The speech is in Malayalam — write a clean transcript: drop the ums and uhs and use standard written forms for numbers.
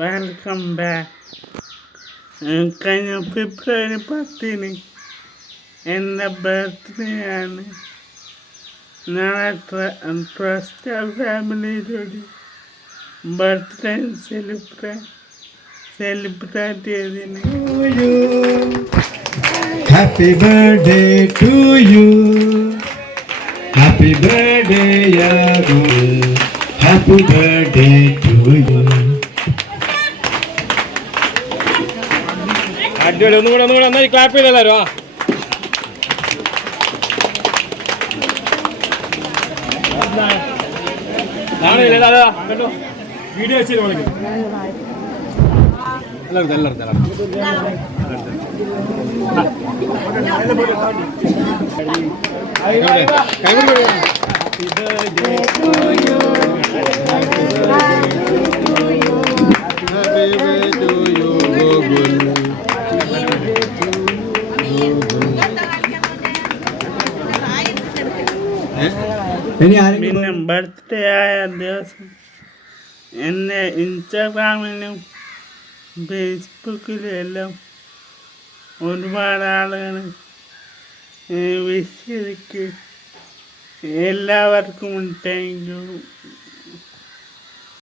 Welcome back. കഴിഞ്ഞ ഫെബ്രുവരി 10 എൻ്റെ ബർത്ത്ഡേ ആണ്. ഞാൻ ട്രസ്റ്റ് ഫാമിലിയിലൊരു ബർത്ത്ഡേ സെലിബ്രേറ്റ് ചെയ്തിന്. Happy birthday to you. Happy birthday, Yagul. Happy birthday to you. അടിപൊളി. ഒന്നുകൂടെ നന്നായി ക്ലാപ്പ് ചെയ്തല്ലോ. വീഡിയോ വെച്ച് പിന്നെ ബർത്ത്ഡേ ആയ ദിവസം എൻ്റെ ഇൻസ്റ്റാഗ്രാമിലും ഫേസ്ബുക്കിലും എല്ലാം ഒരുപാട് ആളുകൾ വിഷ് ചെയ്തിട്ട് എല്ലാവർക്കും താങ്ക് യു.